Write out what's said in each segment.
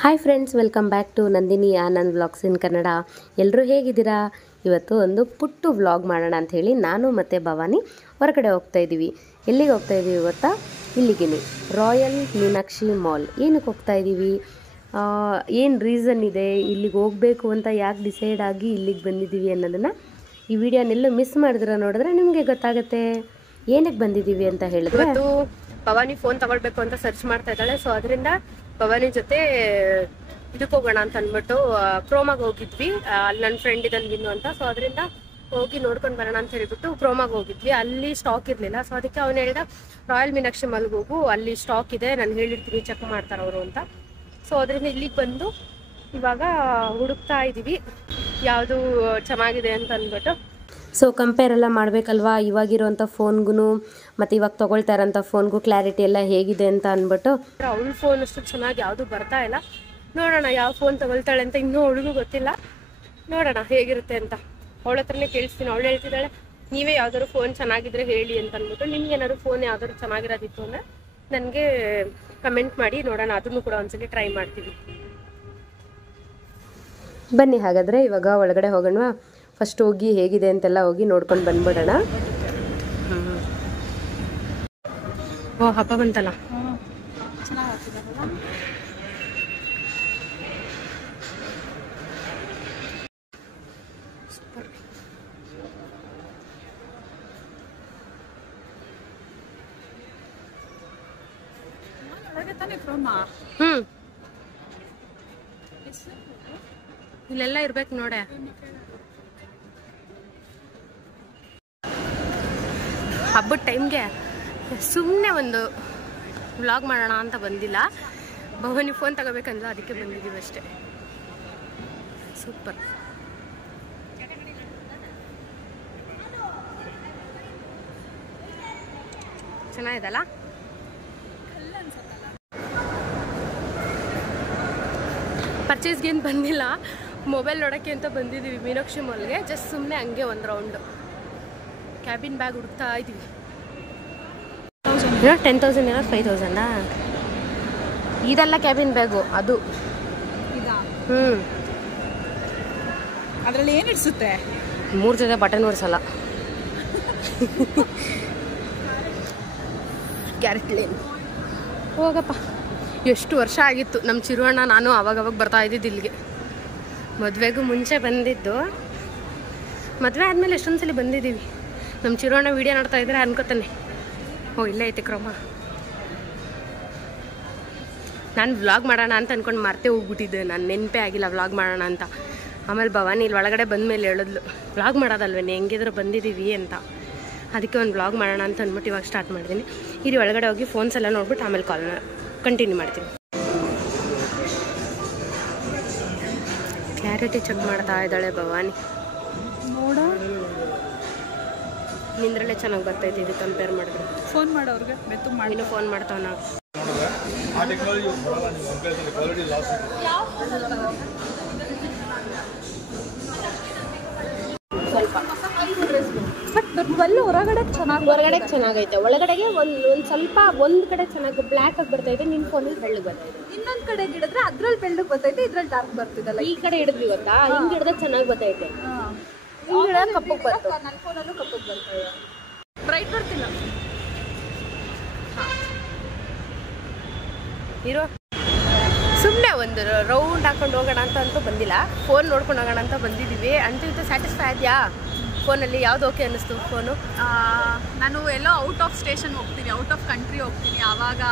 Hi friends, welcome back to Nandini Anand vlogs in Kannada. ಎಲ್ಲರೂ ಹೇಗಿದ್ದೀರಾ? ಇವತ್ತು ಒಂದು ಪುಟ್ಟು ವ್ಲಾಗ್ ಮಾಡೋಣ ಅಂಥೇಳಿ ನಾನು ಮತ್ತು ಭವಾನಿ ಹೊರಗಡೆ ಹೋಗ್ತಾ ಇದ್ದೀವಿ. ಎಲ್ಲಿಗೆ ಹೋಗ್ತಾ ಇದ್ದೀವಿ ಗೊತ್ತಾ? ಇಲ್ಲಿಗೆ ರಾಯಲ್ ಮೀನಾಕ್ಷಿ ಮಾಲ್. ಏನಕ್ಕೆ ಹೋಗ್ತಾ ಇದ್ದೀವಿ, ಏನು ರೀಸನ್ ಇದೆ, ಇಲ್ಲಿಗೆ ಹೋಗಬೇಕು ಅಂತ ಯಾಕೆ ಡಿಸೈಡ್ ಆಗಿ ಇಲ್ಲಿಗೆ ಬಂದಿದ್ದೀವಿ ಅನ್ನೋದನ್ನು ಈ ವಿಡಿಯೋನೆಲ್ಲೂ ಮಿಸ್ ಮಾಡಿದ್ರೆ ನೋಡಿದ್ರೆ ನಿಮಗೆ ಗೊತ್ತಾಗುತ್ತೆ ಏನಕ್ಕೆ ಬಂದಿದ್ದೀವಿ ಅಂತ ಹೇಳಿದ್ರೆ. ಇವತ್ತು ಭವಾನಿ ಫೋನ್ ತಗೊಳ್ಬೇಕು ಅಂತ ಸರ್ಚ್ ಮಾಡ್ತಾ ಇದ್ದಾಳೆ. ಸೊ ಅದರಿಂದ ಭವಾನಿ ಜೊತೆ ಇದಕ್ಕೆ ಹೋಗೋಣ ಅಂತ ಅಂದ್ಬಿಟ್ಟು ಕ್ರೋಮಾಗೆ ಹೋಗಿದ್ವಿ. ಅಲ್ಲಿ ನನ್ನ ಫ್ರೆಂಡ್ ಇದ್ದಾನೆ ವಿನ್ನು ಅಂತ. ಸೊ ಅದರಿಂದ ಹೋಗಿ ನೋಡ್ಕೊಂಡು ಬರೋಣ ಅಂತ ಹೇಳಿಬಿಟ್ಟು ಕ್ರೋಮಾಗೆ ಹೋಗಿದ್ವಿ. ಅಲ್ಲಿ ಸ್ಟಾಕ್ ಇರಲಿಲ್ಲ. ಸೊ ಅದಕ್ಕೆ ಅವನು ಹೇಳಿದ ರಾಯಲ್ ಮೀನಾಕ್ಷಿ ಮಾಲ್ಗೆ ಹೋಗು, ಅಲ್ಲಿ ಸ್ಟಾಕ್ ಇದೆ, ನಾನು ಹೇಳಿರ್ತೀನಿ, ಚೆಕ್ ಮಾಡ್ತಾರೆ ಅವರು ಅಂತ. ಸೊ ಅದರಿಂದ ಇಲ್ಲಿಗೆ ಬಂದು ಇವಾಗ ಹುಡುಕ್ತಾ ಇದ್ದೀವಿ ಯಾವುದು ಚೆನ್ನಾಗಿದೆ ಅಂತ ಅಂದ್ಬಿಟ್ಟು. ಸೊ ಕಂಪೇರ್ ಎಲ್ಲ ಮಾಡಬೇಕಲ್ವಾ ಇವಾಗಿರೋಂಥ ಫೋನ್ಗೂ ಮತ್ತು ಇವಾಗ ತೊಗೊಳ್ತಾ ಇರೋಂಥ ಫೋನ್ಗೂ ಕ್ಲಾರಿಟಿ ಎಲ್ಲ ಹೇಗಿದೆ ಅಂತ ಅಂದ್ಬಿಟ್ಟು. ಅವಳ ಫೋನ್ ಅಷ್ಟು ಚೆನ್ನಾಗಿ ಯಾವುದು ಬರ್ತಾ ಇಲ್ಲ. ನೋಡೋಣ ಯಾವ ಫೋನ್ ತೊಗೊಳ್ತಾಳೆ ಅಂತ. ಇನ್ನೂ ಅವಳಿಗೂ ಗೊತ್ತಿಲ್ಲ. ನೋಡೋಣ ಹೇಗಿರುತ್ತೆ ಅಂತ. ಅವಳ ಹತ್ರನೇ ಕೇಳಿಸ್ತೀನಿ. ಅವಳು ಹೇಳ್ತಿದ್ದಾಳೆ ನೀವೇ ಯಾವ್ದಾದ್ರು ಫೋನ್ ಚೆನ್ನಾಗಿದ್ರೆ ಹೇಳಿ ಅಂತ ಅಂದ್ಬಿಟ್ಟು. ನಿಮ್ಗೆ ಏನಾದ್ರು ಫೋನ್ ಯಾವ್ದಾದ್ರು ಚೆನ್ನಾಗಿರೋದಿತ್ತು ಅಂದರೆ ನನಗೆ ಕಮೆಂಟ್ ಮಾಡಿ, ನೋಡೋಣ ಅದನ್ನು ಕೂಡ ಒಂದ್ಸಲಿ ಟ್ರೈ ಮಾಡ್ತೀವಿ. ಬನ್ನಿ ಹಾಗಾದರೆ ಇವಾಗ ಒಳಗಡೆ ಹೋಗೋಣ. ಫಸ್ಟ್ ಹೋಗಿ ಹೇಗಿದೆ ಅಂತೆಲ್ಲ ಹೋಗಿ ನೋಡ್ಕೊಂಡು ಬಂದ್ಬಿಡೋಣ. ಓ ಹಬ್ಬ ಬಂತಲ್ಲ. ಇಲ್ಲೆಲ್ಲ ಇರ್ಬೇಕು ನೋಡೆ. ಹಬ್ಬದ ಟೈಮ್ಗೆ ಸುಮ್ಮನೆ ಒಂದು ವ್ಲಾಗ್ ಮಾಡೋಣ ಅಂತ ಬಂದಿಲ್ಲ. ಭವಾನಿ ಫೋನ್ ತಗೋಬೇಕಂದ್ರೆ ಅದಕ್ಕೆ ಬಂದಿದ್ದೀವಿ ಅಷ್ಟೇ. ಸೂಪರ್. ಚೆನ್ನಾಗಿದಲ್ಲ? ಪರ್ಚೇಸ್ಗೇನು ಬಂದಿಲ್ಲ, ಮೊಬೈಲ್ ನೋಡೋಕ್ಕೆ ಅಂತ ಬಂದಿದ್ದೀವಿ ಮೀನಾಕ್ಷಿ ಮಾಲ್ಗೆ. ಜಸ್ಟ್ ಸುಮ್ಮನೆ ಹಂಗೆ ಒಂದು ರೌಂಡು ಕ್ಯಾಬಿನ್ ಬ್ಯಾಗ್ ಹುಡುಕ್ತಾ ಇದ್ದೀವಿ. 10,000 ಏನೋ 5,000. ಇದೆಲ್ಲ ಕ್ಯಾಬಿನ್ ಬ್ಯಾಗು ಅದು. ಅದರಲ್ಲಿ ಏನು ಇಡಿಸುತ್ತೆ? 3 ಜೊತೆ ಬಟನ್ ಓಡಿಸಲ್ಲ. ಕ್ಯಾರೆಟ್ ಲೇನ್ ಹೋಗಪ್ಪ. ಎಷ್ಟು ವರ್ಷ ಆಗಿತ್ತು ನಮ್ಮ ಚಿರುವಣ್ಣ ನಾನು ಅವಾಗವಾಗ ಬರ್ತಾ ಇದ್ದಿದ್ದು ಇಲ್ಲಿಗೆ. ಮದುವೆಗೂ ಮುಂಚೆ ಬಂದಿದ್ದು, ಮದುವೆ ಆದಮೇಲೆ ಎಷ್ಟೊಂದು ಸಲ ಬಂದಿದ್ದೀವಿ. ನಮ್ಮ ಚಿರುವಣ್ಣ ವೀಡಿಯೋ ನೋಡ್ತಾ ಇದ್ರೆ ಅನ್ಕೋತಾನೆ ಓ ಇಲ್ಲೇ ಐತೆ ಕ್ರೋಮ. ನಾನು ವ್ಲಾಗ್ ಮಾಡೋಣ ಅಂತ ಅಂದ್ಕೊಂಡು ಮರ್ತೇ ಹೋಗ್ಬಿಟ್ಟಿದ್ದೆ. ನಾನು ನೆನಪೇ ಆಗಿಲ್ಲ ವ್ಲಾಗ್ ಮಾಡೋಣ ಅಂತ. ಆಮೇಲೆ ಭವಾನಿ ಇಲ್ಲಿ ಒಳಗಡೆ ಬಂದಮೇಲೆ ಹೇಳಿದ್ಲು ವ್ಲಾಗ್ ಮಾಡೋದಲ್ವೇನೆ, ಹೆಂಗಿದ್ರು ಬಂದಿದ್ದೀವಿ ಅಂತ. ಅದಕ್ಕೆ ಒಂದು ವ್ಲಾಗ್ ಮಾಡೋಣ ಅಂತ ಅಂದ್ಬಿಟ್ಟು ಇವಾಗ ಸ್ಟಾರ್ಟ್ ಮಾಡಿದ್ದೀನಿ. ಇಲ್ಲಿ ಒಳಗಡೆ ಹೋಗಿ ಫೋನ್ಸ್ ಎಲ್ಲ ನೋಡ್ಬಿಟ್ಟು ಆಮೇಲೆ ಕಾಲ್ ಕಂಟಿನ್ಯೂ ಮಾಡ್ತೀನಿ. ಕ್ಲಾರಿಟಿ ಚೆಕ್ ಮಾಡ್ತಾ ಇದ್ದಾಳೆ ಭವಾನಿ. ನೋಡ ನಿಂದ್ರಲ್ಲೇ ಚೆನ್ನಾಗಿ ಬರ್ತೈತೆ ಇದು ಕಂಪೇರ್ ಮಾಡಿದ್ರೆ. ಫೋನ್ ಮಾಡೋರ್ಗೆ ಮೆತ್ತು ಮಾಡಿ. ಇನ್ನೂ ಫೋನ್ ಮಾಡ್ತಾವ ನಾವು. ಹೊರಗಡೆ ಚೆನ್ನಾಗೈತೆ. ಒಳಗಡೆಗೆ ಒಂದು ಸ್ವಲ್ಪ ಒಂದು ಕಡೆ ಚೆನ್ನಾಗಿ ಬ್ಲ್ಯಾಕ್ ಆಗಿ ಬರ್ತೈತೆ. ನಿನ್ನ ಫೋನಲ್ಲಿ ಬೆಳ್ಳಗೆ ಬರ್ತೈತೆ. ಇನ್ನೊಂದ್ ಕಡೆ ಹಿಡಿದ್ರೆ ಅದ್ರಲ್ಲಿ ಬೆಳ್ಳಗೆ ಬರ್ತೈತೆ, ಇದ್ರಲ್ಲಿ ಡಾರ್ಕ್ ಬರ್ತಿದಲ್ಲ. ಈ ಕಡೆ ಹಿಡಿದ್ವಿ ಗೊತ್ತಾ, ಹಿಂಗೆ ಹಿಡಿದ್ರೆ ಚೆನ್ನಾಗಿ ಬರ್ತೈತೆ. ಹಿಂಗೆ ಕಪ್ಪಗೆ ಬರ್ತದೆ. ನನ್ನ ಫೋನಲ್ಲೂ ಕಪ್ಪಗೆ ಬರ್ತದೆ. ಬ್ರೈಟ್ ಬರ್ತಿಲ್ಲ ಇರೋ. ಸುಮ್ಮನೆ ಒಂದು ರೌಂಡ್ ಹಾಕೊಂಡು ಹೋಗೋಣ ಅಂತ ಅಂತೂ ಬಂದಿಲ್ಲ. ಫೋನ್ ನೋಡ್ಕೊಂಡು ಹೋಗೋಣ ಅಂತ ಬಂದಿದ್ದೀವಿ. ಅಂತೂ ಸ್ಯಾಟಿಸ್ಫೈ ಆದ್ಯಾ ಫೋನಲ್ಲಿ? ಯಾವ್ದು ಓಕೆ ಅನ್ನಿಸ್ತು ಫೋನು? ನಾನು ಎಲ್ಲೋ ಔಟ್ ಆಫ್ ಸ್ಟೇಷನ್ ಹೋಗ್ತೀನಿ, ಔಟ್ ಆಫ್ ಕಂಟ್ರಿ ಹೋಗ್ತೀನಿ. ಆವಾಗ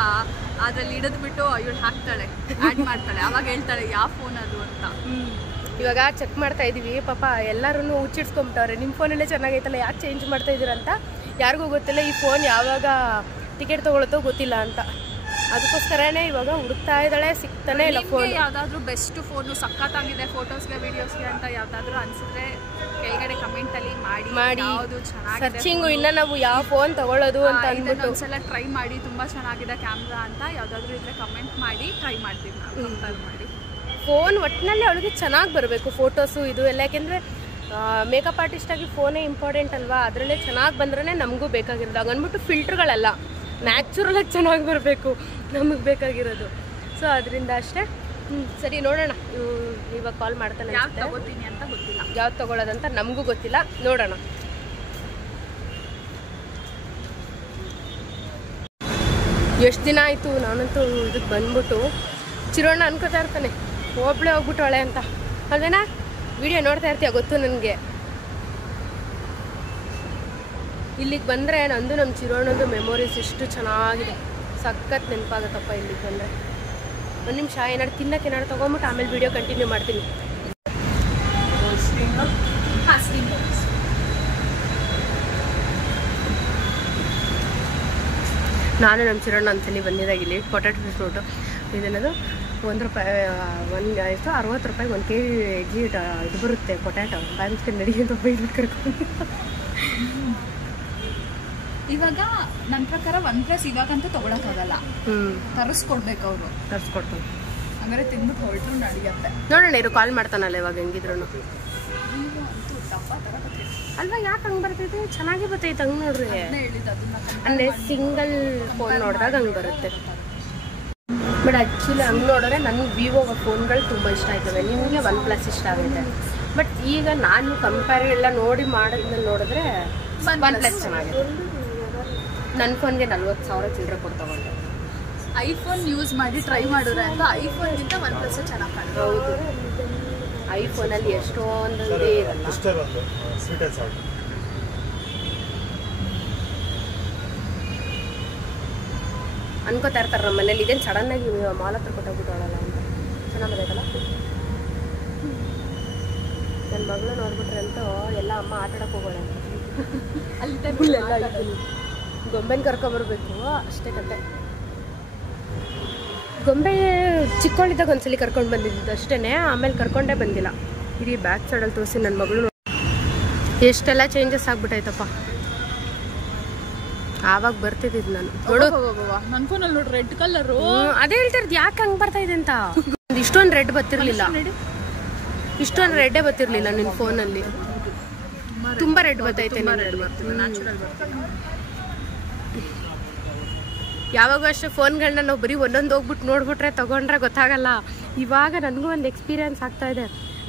ಅದ್ರಲ್ಲಿ ಹಿಡಿದ್ಬಿಟ್ಟು ಇವಳು ಹಾಕ್ತಾಳೆ, ಆ್ಯಡ್ ಮಾಡ್ತಾಳೆ. ಆವಾಗ ಹೇಳ್ತಾಳೆ ಯಾವ ಫೋನ್ ಅದು ಅಂತ. ಇವಾಗ ಚೆಕ್ ಮಾಡ್ತಾ ಇದ್ದೀವಿ. ಪಾಪ ಎಲ್ಲರೂ ಹುಚ್ಚಿಡ್ಸ್ಕೊಂಬಿಟ್ಟವ್ರೆ, ನಿಮ್ಮ ಫೋನಲ್ಲೇ ಚೆನ್ನಾಗೈತಲ್ಲ ಯಾಕೆ ಚೇಂಜ್ ಮಾಡ್ತಾ ಇದ್ದೀರ ಅಂತ. ಯಾರಿಗೂ ಗೊತ್ತಿಲ್ಲ ಈ ಫೋನ್ ಯಾವಾಗ ಟಿಕೆಟ್ ತೊಗೊಳುತ್ತೋ ಗೊತ್ತಿಲ್ಲ ಅಂತ. ಅದಕ್ಕೋಸ್ಕರನೇ ಇವಾಗ ಹುಡುಕ್ತಾ ಇದ್ದಾಳೆ, ಸಿಗ್ತಾನೆ ಇಲ್ಲ ಫೋನ್. ಯಾವುದಾದ್ರೂ ಬೆಸ್ಟ್ ಫೋನು ಸಖತ್ತಾಗಿದೆ ಫೋಟೋಸ್ಗೆ ವಿಡಿಯೋಸ್ಗೆ ಅಂತ ಯಾವುದಾದ್ರೂ ಅನಿಸಿದ್ರೆ ಕೆಳಗಡೆ ಕಮೆಂಟಲ್ಲಿ ಮಾಡಿ. ಯಾವುದು ಚೆನ್ನಾಗಿದೆ ಸರ್ಚಿಂಗು ಇನ್ನು ನಾವು ಯಾವ ಫೋನ್ ತಗೊಳ್ಳೋದು ಅಂತ ಅಂದ್ಬಿಟ್ಟು ಒಂದ್ಸಲ ಟ್ರೈ ಮಾಡಿ. ತುಂಬ ಚೆನ್ನಾಗಿದೆ ಕ್ಯಾಮ್ರಾ ಅಂತ ಯಾವುದಾದ್ರೂ ಇದ್ರೆ ಕಮೆಂಟ್ ಮಾಡಿ, ಟ್ರೈ ಮಾಡ್ತೀವಿ ನಾವು ಕಂಪೇರ್ ಮಾಡಿ. ಫೋನ್ ಒಟ್ಟಿನಲ್ಲಿ ಅವಳಿಗೆ ಚೆನ್ನಾಗಿ ಬರಬೇಕು ಫೋಟೋಸು ಇದು ಎಲ್ಲ. ಯಾಕೆಂದರೆ ಮೇಕಪ್ ಆರ್ಟಿಸ್ಟಾಗಿ ಫೋನೇ ಇಂಪಾರ್ಟೆಂಟ್ ಅಲ್ವಾ. ಅದರಲ್ಲೇ ಚೆನ್ನಾಗಿ ಬಂದ್ರೇ ನಮಗೂ ಬೇಕಾಗಿರೋದು. ಹಂಗನ್ಬಿಟ್ಟು ಫಿಲ್ಟ್ರುಗಳೆಲ್ಲ ನ್ಯಾಚುರಲಾಗಿ ಚೆನ್ನಾಗಿ ಬರಬೇಕು ನಮಗೆ ಬೇಕಾಗಿರೋದು. ಸೊ ಅದರಿಂದ ಅಷ್ಟೇ ಸರಿ ನೋಡೋಣ, ಇವಾಗ ಕಾಲ್ ಮಾಡ್ತಾನೆ. ಯಾವ್ದು ತಗೋತೀನಿ ಅಂತ ಗೊತ್ತಿಲ್ಲ, ಯಾವ್ದು ತಗೊಳ್ಳೋದಂತ ನಮಗೂ ಗೊತ್ತಿಲ್ಲ, ನೋಡೋಣ. ಎಷ್ಟು ದಿನ ಆಯಿತು ನಾನಂತೂ ಇದಕ್ಕೆ ಬಂದ್ಬಿಟ್ಟು. ಚಿರೋಣ ಅನ್ಕೋತಾ ಇರ್ತಾನೆ ಒಬ್ಳೆ ಹೋಗ್ಬಿಟ್ಟವಳೆ ಅಂತ, ಅದೇನಾ ವಿಡಿಯೋ ನೋಡ್ತಾ ಇರ್ತೀಯ ಗೊತ್ತು ನನಗೆ. ಇಲ್ಲಿಗೆ ಬಂದರೆ ನಂದು ನಮ್ಮ ಚಿರೋಣದ್ದು ಮೆಮೊರೀಸ್ ಎಷ್ಟು ಚೆನ್ನಾಗಿದೆ, ಸಖತ್ ನೆನಪಾಗುತ್ತಪ್ಪ ಇಲ್ಲಿಗೆ ಬಂದರೆ. ಒಂದು ನಿಮಿಷ ಏನಾದ್ರು ತಿನ್ನಕ್ಕೆ ಏನಾದ್ರು ತೊಗೊಂಬಿಟ್ಟು ಆಮೇಲೆ ವಿಡಿಯೋ ಕಂಟಿನ್ಯೂ ಮಾಡ್ತೀನಿ. ನಾನು ನಮ್ಮ ಚಿರೋಣ ಒಂದ್ಸಲಿ ಬಂದಿದ್ದಾಗ ಇಲ್ಲಿ ಪೊಟ್ಯಾಟೊ ಫ್ರೂಟು ಇದೇನದು ₹1 ಎಷ್ಟು 60 ರೂಪಾಯಿ 1 kg ಇದು ಬರುತ್ತೆ ಪೊಟ್ಯಾಟೊ. ಬ್ಯಾಂಕ್ಸ್ಕೊಂಡು ನಡಿ ಅಂತ ಬೈದು ಕರ್ಕೊಂಡು. ಇವಾಗ ನನ್ನ ಪ್ರಕಾರ OnePlus ಇವಾಗಂತೂ ತೊಗೊಳಕ್ಕಾಗಲ್ಲ, ತರಿಸ್ಕೊಡ್ಬೇಕು ಅವರು. ತರಿಸ್ಕೊಡ್ತಾರೆ ಹಂಗಾರೆ ತಿಂದ್ಬಿಟ್ಟು ಹೊರಟ್ರು ನಡೆಯುತ್ತೆ. ನೋಡೋಣ ಇರು, ಕಾಲ್ ಮಾಡ್ತಾನಲ್ಲ ಇವಾಗ ಹೆಂಗಿದ್ರು ಅಲ್ವಾ. ಯಾಕೆ ಹಂಗೆ ಬರ್ತೈತೆ? ಚೆನ್ನಾಗಿ ಬರ್ತೈತೆ ಹಂಗೆ ನೋಡ್ರಿ. ಅಂದರೆ ಸಿಂಗಲ್ ಫೋನ್ ನೋಡಿದಾಗ ಹಂಗೆ ಬರುತ್ತೆ. ಬಟ್ ಆ್ಯಕ್ಚುಲಿ ಹಂಗೆ ನೋಡಿದ್ರೆ ನನಗೆ ವಿವೋ ಫೋನ್ಗಳು ತುಂಬ ಇಷ್ಟ ಆಯ್ತವೆ, ನಿಮಗೆ OnePlus ಇಷ್ಟ ಆಗುತ್ತೆ. ಬಟ್ ಈಗ ನಾನು ಕಂಪೇರ್ ಎಲ್ಲ ನೋಡಿ ಮಾಡಿದ್ಮೇಲೆ ನೋಡಿದ್ರೆ OnePlus ಚೆನ್ನಾಗಿದೆ. ನನ್ನ ಫೋನ್ಗೆ 40,000 ಚಿಲ್ಲರೆ ಕೊಟ್ಟು ತಗೊಂಡೆ. ಐಫೋನ್ ಯೂಸ್ ಮಾಡಿ ಟ್ರೈ ಮಾಡಿದ್ರೆ ಅಂತ ಐಫೋನ್ಗಿಂತ OnePlus ಚೆನ್ನಾಗಿ ಕಾಣುತ್ತೆ. ಹೌದು, ಐಫೋನಲ್ಲಿ ಎಷ್ಟೊಂದು ಇದೇ ಇರಲ್ಲ. ಅನ್ಕೋತಾ ಇರ್ತಾರೆ ನಮ್ಮ ಮನೇಲಿ, ಇದೇನು ಸಡನ್ನಾಗಿ ಮಾಲ್ ಹತ್ರ ಕೊಟ್ಟೋಗ್ಬಿಟ್ಟವಳಲ್ಲ ಅಂತ. ಚೆನ್ನಾಗಿ ಬರಬೇಕಲ್ಲ. ನನ್ನ ಮಗಳು ನೋಡ್ಬಿಟ್ರೆ ಅಂತೂ ಎಲ್ಲ ಅಮ್ಮ ಆಟ ಆಡಕ್ಕೆ ಹೋಗೋಣ ಅಂತ ಅಲ್ಲಿಲ್ಲ. ಗೊಂಬೆನ ಕರ್ಕೊಬರ್ಬೇಕು ಅಷ್ಟೇ ಕತೆ. ಗೊಂಬೆ ಚಿಕ್ಕವಳಿದ್ದಾಗ ಒಂದ್ಸಲಿ ಕರ್ಕೊಂಡು ಬಂದಿದ್ದು ಅಷ್ಟೇ, ಆಮೇಲೆ ಕರ್ಕೊಂಡೇ ಬಂದಿಲ್ಲ. ಇಡೀ ಬ್ಯಾಕ್ ಸೈಡಲ್ಲಿ ತೋರಿಸಿ ನನ್ನ ಮಗಳು ಎಷ್ಟೆಲ್ಲ ಚೇಂಜಸ್ ಆಗ್ಬಿಟ್ಟೈತಪ್ಪ. ಆವಾಗ ಬರ್ತಿದ್ದಿದ್ದು ನಾನು ನೋಡು. ನನ್ನ ಫೋನಲ್ಲಿ ನೋಡ್ರಿ ರೆಡ್ ಕಲರು. ಅದೇ ಹೇಳ್ತಿರೋದು ಯಾಕೆ ಹಂಗೆ ಬರ್ತಾ ಇದೆ ಅಂತ. ಇಷ್ಟೊಂದು ರೆಡ್ ಬರ್ತಿರ್ಲಿಲ್ಲ, ಇಷ್ಟೊಂದು ರೆಡ್ಡೇ ಬರ್ತಿರ್ಲಿಲ್ಲ ನಿನ್ನ ಫೋನಲ್ಲಿ. ತುಂಬ ರೆಡ್ ಬರ್ತೈತೆ. ಯಾವಾಗ ಅಷ್ಟೇ ಫೋನ್ಗಳನ್ನ ನಾವು ಬರೀ ಒಂದೊಂದು ಹೋಗ್ಬಿಟ್ಟು ನೋಡ್ಬಿಟ್ರೆ ತೊಗೊಂಡ್ರೆ ಗೊತ್ತಾಗಲ್ಲ. ಇವಾಗ ನನಗೂ ಒಂದು ಎಕ್ಸ್ಪೀರಿಯನ್ಸ್ ಆಗ್ತಾ ಇದೆ.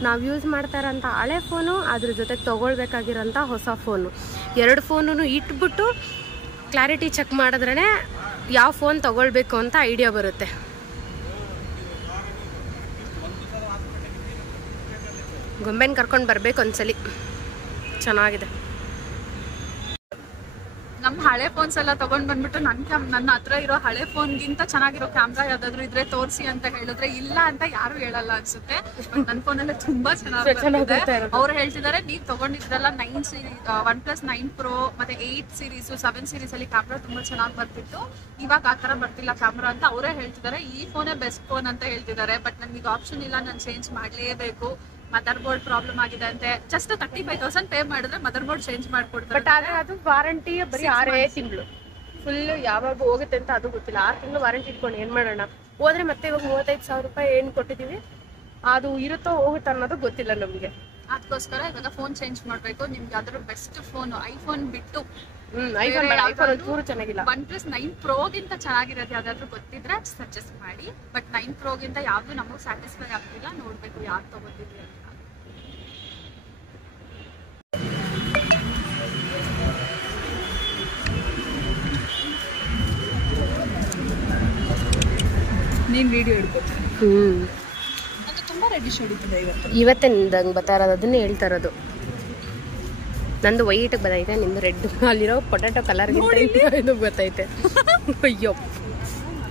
ನಾವು ಯೂಸ್ ಮಾಡ್ತಾ ಇರೋಂಥ ಹಳೆ ಫೋನು, ಅದ್ರ ಜೊತೆಗೆ ತೊಗೊಳ್ಬೇಕಾಗಿರೋಂಥ ಹೊಸ ಫೋನು, 2 ಫೋನು ಇಟ್ಬಿಟ್ಟು ಕ್ಲಾರಿಟಿ ಚೆಕ್ ಮಾಡಿದ್ರೇ ಯಾವ ಫೋನ್ ತೊಗೊಳ್ಬೇಕು ಅಂತ ಐಡಿಯಾ ಬರುತ್ತೆ. ಗೊಂಬೆನ ಕರ್ಕೊಂಡು ಬರಬೇಕು ಒಂದ್ಸಲಿ, ಚೆನ್ನಾಗಿದೆ. ನಮ್ಮ ಹಳೆ ಫೋನ್ಸ್ ಎಲ್ಲ ತಗೊಂಡ್ ಬಂದ್ಬಿಟ್ಟು ನನ್ನ ಹತ್ರ ಇರೋ ಹಳೆ ಫೋನ್ಗಿಂತ ಚೆನ್ನಾಗಿರೋ ಕ್ಯಾಮ್ರಾ ಯಾವ್ದಾದ್ರು ಇದ್ರೆ ತೋರಿಸಿ ಅಂತ ಹೇಳಿದ್ರೆ ಇಲ್ಲ ಅಂತ ಯಾರು ಹೇಳಲ್ಲ ಅನ್ಸುತ್ತೆ. ನನ್ನ ಫೋನಲ್ಲೇ ತುಂಬಾ ಚೆನ್ನಾಗಿದೆ. ಅವ್ರು ಹೇಳ್ತಿದ್ದಾರೆ ನೀವು ತಗೊಂಡಿದ್ರಲ್ಲ 9 ಸೀರೀಸ್, OnePlus 9 Pro ಮತ್ತೆ 8 ಸೀರೀಸ್ 7 ಸೀರೀಸ್ ಅಲ್ಲಿ ಕ್ಯಾಮ್ರಾ ತುಂಬಾ ಚೆನ್ನಾಗಿ ಬರ್ತಿತ್ತು, ಇವಾಗ ಆ ತರ ಬರ್ತಿಲ್ಲ ಕ್ಯಾಮ್ರಾ ಅಂತ ಅವರೇ ಹೇಳ್ತಿದ್ದಾರೆ. ಈ ಫೋನೇ ಬೆಸ್ಟ್ ಫೋನ್ ಅಂತ ಹೇಳ್ತಿದ್ದಾರೆ. ಬಟ್ ನನ್ಗೆ ಆಪ್ಷನ್ ಇಲ್ಲ, ನಾನು ಚೇಂಜ್ ಮಾಡ್ಲೇಬೇಕು. ಮದರ್ ಬೋರ್ಡ್ ಪ್ರಾಬ್ಲಮ್ ಆಗಿದೆ ಅಂತೆ. ಜಸ್ಟ್ 35,000 ಪೇ ಮಾಡಿದ್ರೆ ಮದರ್ ಬೋರ್ಡ್ ಚೇಂಜ್ ಮಾಡ್ಕೊಡ್ತಾರೆ. ಬಟ್ ಆದ್ರೆ ಅದು ವಾರಂಟಿ ಬರೀ 6 ತಿಂಗಳು ಫುಲ್. ಯಾವಾಗ ಹೋಗುತ್ತೆ ಅಂತ ಅದು ಗೊತ್ತಿಲ್ಲ. 6 ತಿಂಗಳು ವಾರಂಟಿ ಇಟ್ಕೊಂಡು ಏನ್ ಮಾಡೋಣ. ಹೋದ್ರೆ ಮತ್ತೆ ಇವಾಗ 35,000 ರೂಪಾಯಿ ಏನು ಕೊಟ್ಟಿದೀವಿ, ಅದು ಇರುತ್ತೋ ಹೋಗುತ್ತೋ ಅನ್ನೋದು ಗೊತ್ತಿಲ್ಲ ನಮ್ಗೆ. ಅದಕ್ಕೋಸ್ಕರ ಇವಾಗ ಫೋನ್ ಚೇಂಜ್ ಮಾಡ್ಬೇಕು. ನಿಮ್ಗೆ ಯಾವ್ದಾದ್ರು ಬೆಸ್ಟ್ ಫೋನ್ ಐಫೋನ್ ಬಿಟ್ಟು ಐಫೋನ್ ಚೂರು ಚೆನ್ನಾಗಿಲ್ಲ. OnePlus 9 Proಗಿಂತ ಚೆನ್ನಾಗಿರೋದು ಯಾವ್ದಾದ್ರು ಗೊತ್ತಿದ್ರೆ ಸಜೆಸ್ಟ್ ಮಾಡಿ. ಬಟ್ 9 Proಗಿಂತ ಯಾವ್ದು ನಮಗೆ ಸ್ಯಾಟಿಸ್ಫೈ ಆಗ್ತಿಲ್ಲ, ನೋಡ್ಬೇಕು ಯಾವ್ದು ತಗೋತಿದ್ವಿ ಅಂತ. ನೀನ್ ವಿಡಿಯೋ ಹಿಡ್ಕೊತೀನಿ. ಅದು ತುಂಬಾ ರೆಡಿಶ್ ಹೊಡಿತಿದೆ ಇವತ್ತೇ ನಂಗೆ ಬರ್ತಾ ಇರೋದು, ಅದನ್ನೇ ಹೇಳ್ತಾ ಇರೋದು. ನಂದು ವೈಟಿಗೆ ಬರ್ತೈತೆ, ನಿಮ್ದು ರೆಡ್. ಅಲ್ಲಿರೋ ಪೊಟ್ಯಾಟೊ ಕಲರ್ಗಿಂತ ಇದು ಗೊತ್ತೈತೆ. ಅಯ್ಯೋ,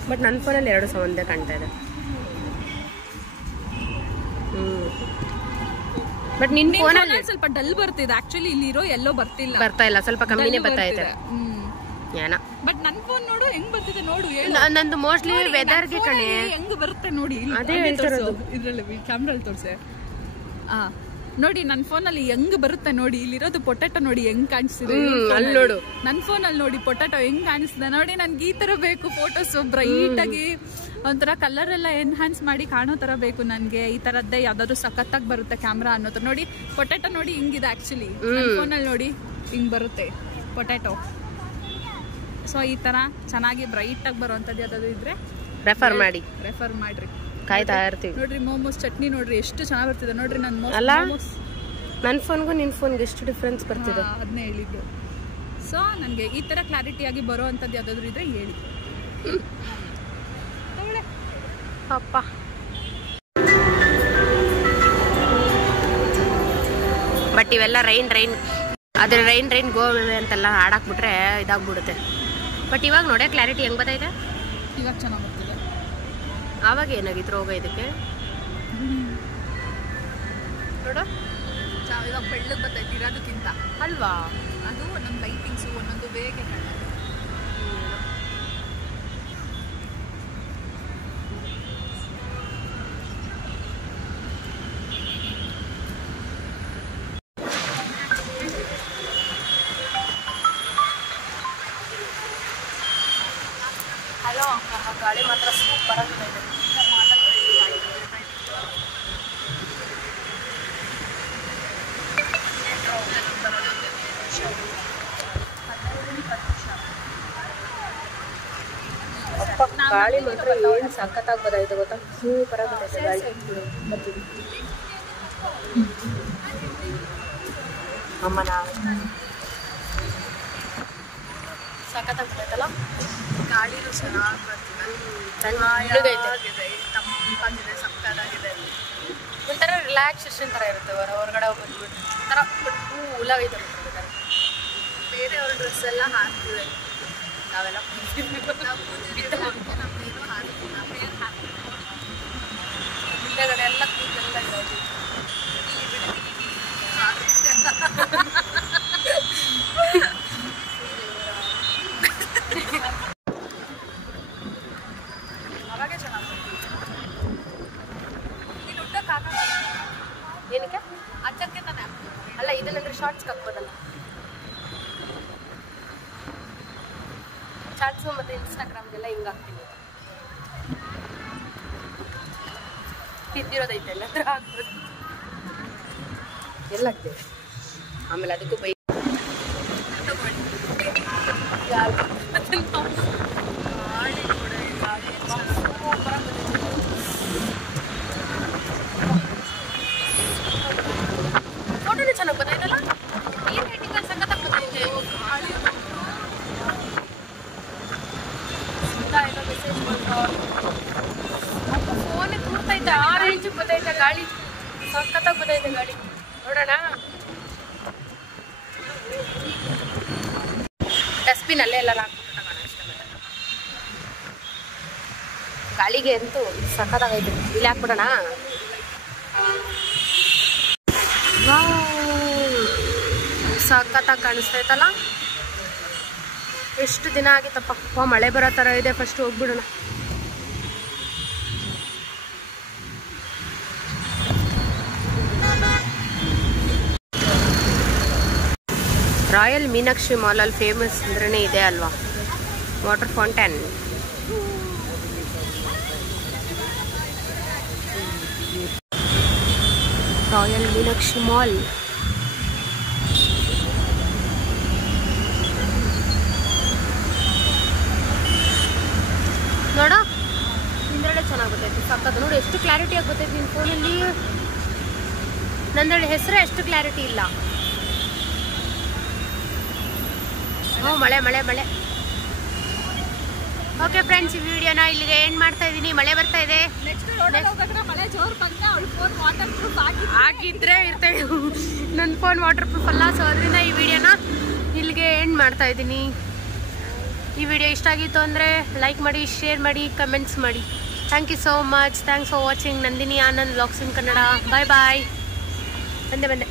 ಬಟ್ ನನ್ನ ಫೋನಲ್ಲಿ 2 ಒಂದೇ ಕಾಣ್ತಾ ಇದೆ. ಬಟ್ ನಿನ್ನ ಫೋನಲ್ಲಿ ಸ್ವಲ್ಪ ಡಲ್ ಬರ್ತಿದೆ. ಆಕ್ಚುಲಿ ಇಲ್ಲಿರೋ ಎಲ್ಲೋ ಬರ್ತಾ ಇಲ್ಲ, ಸ್ವಲ್ಪ ಕಮ್ಮಿನೇ ಬರ್ತಾ ಇದೆ ಏನೋ. ಬಟ್ ನನ್ನ ಫೋನ್ ನೋಡು ಹೆಂಗ್ ಬರ್ತಿದೆ ನೋಡು. ನಂದು ಮೋಸ್ಟ್ಲಿ ವೆದರ್ಗೆ ಕಣೆ ಹೆಂಗ್ ಬರುತ್ತೆ ನೋಡಿ. ಅದೇ ಹೇಳ್ತಿರೋದು. ಇದ್ರಲ್ಲಿ ಕ್ಯಾಮ್ರಲ್ಲಿ ತೋರ್ಸೆ. ನೋಡಿ ನನ್ನ ಫೋನಲ್ಲಿ ಹೆಂಗ್ ಬರುತ್ತೆ ನೋಡಿ. ಇಲ್ಲಿರೋದು ಪೊಟ್ಯಾಟೊ ನೋಡಿ ಹೆಂಗ್ ಕಾಣಿಸ್ತಿದೆ. ಅಲ್ಲಿ ನೋಡು ನನ್ನ ಫೋನಲ್ಲಿ ನೋಡಿ ಪೊಟ್ಯಾಟೊ ಹೆಂಗ್ ಕಾಣಿಸ್ತಿದೆ ನೋಡಿ. ನನ್ಗೆ ಈ ತರ ಬೇಕು ಫೋಟೋಸ್, ಬ್ರೈಟ್ ಆಗಿ ಒಂಥರ ಕಲರ್ ಎಲ್ಲ ಎನ್ಹಾನ್ಸ್ ಮಾಡಿ ಕಾಣೋ ತರ ಬೇಕು ನನ್ಗೆ. ಈ ತರದ್ದೇ ಯಾವ್ದಾದ್ರು ಸಖತ್ತಾಗಿ ಬರುತ್ತೆ ಕ್ಯಾಮ್ರಾ ಅನ್ನೋ ತರ ನೋಡಿ. ಪೊಟ್ಯಾಟೊ ನೋಡಿ ಹಿಂಗಿದೆ ಆಕ್ಚುಲಿ. ನನ್ನ ಫೋನಲ್ಲಿ ನೋಡಿ ಹಿಂಗ್ ಬರುತ್ತೆ ಪೊಟ್ಯಾಟೊ. ಸೊ ಈ ತರ ಚೆನ್ನಾಗಿ ಬ್ರೈಟ್ ಆಗಿ ಬರುವಂತದ್ದು ಯಾವ್ದಾದ್ರು ಇದ್ರೆ ರೆಫರ್ ಮಾಡ್ರಿ. ಕಾಯ್ತಾ ಇರ್ತೀವಿ. ನೋಡ್ರಿ ಮೋಮೋಸ್ ಚಟ್ನಿ ನೋಡ್ರಿ ಎಷ್ಟು ಚೆನ್ನಾಗಿ ಬರ್ತಿದೆ ನೋಡ್ರಿ. ಅಲ್ಲ ನನ್ನ ಫೋನ್ಗೂ ನಿನ್ನ ಫೋನ್ಗೆ ಎಷ್ಟು ಡಿಫ್ರೆನ್ಸ್ ಬರ್ತಿದೆ ಅದನ್ನೇ ಹೇಳಿದ್ದು. ಸೊ ನನಗೆ ಈ ಥರ ಕ್ಲಾರಿಟಿಯಾಗಿ ಬರೋ ಅಂಥದ್ದು ಯಾವುದಾದ್ರೂ ಇದ್ರೆ ಹೇಳಿ. ಅಪ್ಪ ಬಟ್ ಇವೆಲ್ಲ ರೈನ್ ಅದ್ರ ರೈನ್ ಗೋವೆ ಅಂತೆಲ್ಲ ಹಾಡಾಕ್ಬಿಟ್ರೆ ಇದಾಗ್ಬಿಡುತ್ತೆ. ಬಟ್ ಇವಾಗ ನೋಡೇ ಕ್ಲಾರಿಟಿ ಹೆಂಗ್ ಬರ್ತೈತೆ. ಇವಾಗ ಚೆನ್ನಾಗಿ ಬರ್ತಿದೆ. ಆವಾಗ ಏನಾಗಿತ್ತು ರೋಗ ಇದಕ್ಕೆ ನೋಡು. ಇವಾಗ ಬೆಳ್ಳಗೆ ಬರ್ತೈತೆ ಇರೋದಕ್ಕಿಂತ ಅಲ್ವಾ. ಅದು ಒಂದೊಂದು ಲೈಟಿಂಗ್ಸು ಒಂದೊಂದು ಬೇಗ ಹಲೋ ಗಾಳಿ ಮಾತ್ರ ಸೂಪರ್ ಆಗಿದೆ. ಗಾಳಿ ಮಾತ್ರ ಏನು ಸಖತ್ತಾಗಿ ಬದೈತೆ ಗೊತ್ತಾ, ಸೂಪರ್ ಆಗಿ ಬರ್ತೈತೆ ಗಾಳಿ. ಅಮ್ಮನ ಸಖತ್ತಾಗಿ ಬರ್ತೈತಲ್ಲ ಗಾಳಿನೂ ಚೆನ್ನಾಗಿ ಬರ್ತಿದೆ. ತಂಪಾಗಿದೆ, ಸಕ್ಕತ್ತಾಗಿದೆ. ಒಂಥರ ರಿಲ್ಯಾಕ್ಸೇಷನ್ ಥರ ಇರುತ್ತೆ. ಹೊರಗಡೆ ಹೋಗ್ಬಿಟ್ಟು ಒಂಥರ ಕೂಲಾಗೈತೆ. ಬೇರೆಯವ್ರ ಡ್ರೆಸ್ ಎಲ್ಲ ಹಾಕ್ತಿವೆ, ನಾವೆಲ್ಲ ಹಿಂದೆಗಡೆ ಎಲ್ಲ ಕೂದಲೆಲ್ಲ ಇರೋದು. ಅವಾಗೆ ಚೆನ್ನಾಗಿ ಏನಕ್ಕೆ ಅದಕ್ಕೆ ತಾನೆ ಅಲ್ಲ, ಇದನ್ನಂದ್ರೆ ಶಾರ್ಟ್ಸ್ಗೆ ಹಾಕ್ಬೋದಲ್ಲ. ಶಾರ್ಟ್ಸು ಮತ್ತು ಇನ್ಸ್ಟಾಗ್ರಾಮ್ಗೆಲ್ಲ ಹಿಂಗೆ ಹಾಕ್ತೀನಿ. ತಿದ್ದಿರೋದೈತೆ ಎಲ್ಲ ಹಾಕ್ಬೋದು. ಎಲ್ಲ ಹಾಕ್ತೀವಿ. ಆಮೇಲೆ ಅದಕ್ಕೂ ಬೈ ಫೋಟೋನೇ ಚೆನ್ನಾಗಿ ಬಂದೈತಲ್ಲ. ಏನು ರೇಟಿಂಗಲ್ಲಿ ಸಖತ್ತಾಗಿ ಬಂದೈತೆ. ಏನೋ ಮೆಸೇಜ್ ಫೋನೇ ಕೂರ್ತೈತೆ. 6 ಇಂಚಿಗೆ ಬರ್ತೈತೆ ಗಾಳಿ, ಸಖತ್ತಾಗಿ ಬರ್ತೈತೆ ಗಾಳಿ. ನೋಡೋಣ. ಡಸ್ಟ್ಬಿನ್ ಅಲ್ಲೇ ಎಲ್ಲ ಹಾಕ್ಬಿಟ್ಟು ಅಷ್ಟೇ. ಗಾಳಿಗೆ ಅಂತೂ ಸಖತ್ತಾಗೈತೆ. ಇಲ್ಲಿ ಹಾಕ್ಬಿಡೋಣ. ಸಖತ್ತಾಗಿ ಕಾಣಿಸ್ತೈತಲ್ಲ. ಎಷ್ಟು ದಿನ ಆಗಿತ್ತಪ್ಪ, ಮಳೆ ಬರೋ ಥರ ಇದೆ. ಫಸ್ಟ್ ಹೋಗ್ಬಿಡೋಣ. ರಾಯಲ್ ಮೀನಾಕ್ಷಿ ಮಾಲಲ್ಲಿ ಫೇಮಸ್ ಅಂದ್ರೇ ಇದೆ ಅಲ್ವಾ, water fountain. Royal Meenakshi mall. ನೋಡ ಹಿಂದೆಡೆ ಚೆನ್ನಾಗಿ ಗೊತ್ತೈತಿ, ಸಕ್ಕತ್ತು. ನೋಡಿ ಎಷ್ಟು ಕ್ಲಾರಿಟಿಯಾಗಿ ಗೊತ್ತೈತಿ ನಿನ್ನ ಫೋನಲ್ಲಿ. ನಂದೆಡೆ ಹೆಸರೇ ಎಷ್ಟು ಕ್ಲಾರಿಟಿ ಇಲ್ಲ. ಹ್ಞೂ, ಮಳೆ ಮಳೆ ಮಳೆ. ಓಕೆ ಫ್ರೆಂಡ್ಸ್, ಈ ವಿಡಿಯೋನ ಇಲ್ಲಿಗೆ ಎಂಡ್ ಮಾಡ್ತಾ ಇದ್ದೀನಿ. ಮಳೆ ಬರ್ತಾ ಇದೆ. ಆಗಿದ್ರೆ ಇರ್ತೇವೆ. ನನ್ನ ಫೋನ್ ವಾಟರ್ ಪ್ರೂಫ್ ಅಲ್ಲ, ಸೊ ಅದರಿಂದ ಈ ವಿಡಿಯೋನ ಇಲ್ಲಿಗೆ ಎಂಡ್ ಮಾಡ್ತಾ ಇದ್ದೀನಿ. ಈ ವಿಡಿಯೋ ಇಷ್ಟ ಆಗಿತ್ತು ಅಂದರೆ ಲೈಕ್ ಮಾಡಿ, ಶೇರ್ ಮಾಡಿ, ಕಮೆಂಟ್ಸ್ ಮಾಡಿ. Thank you so much. Thanks for watching Nandini Anand vlogs in Kannada. Bye bye. ಬಂದೆ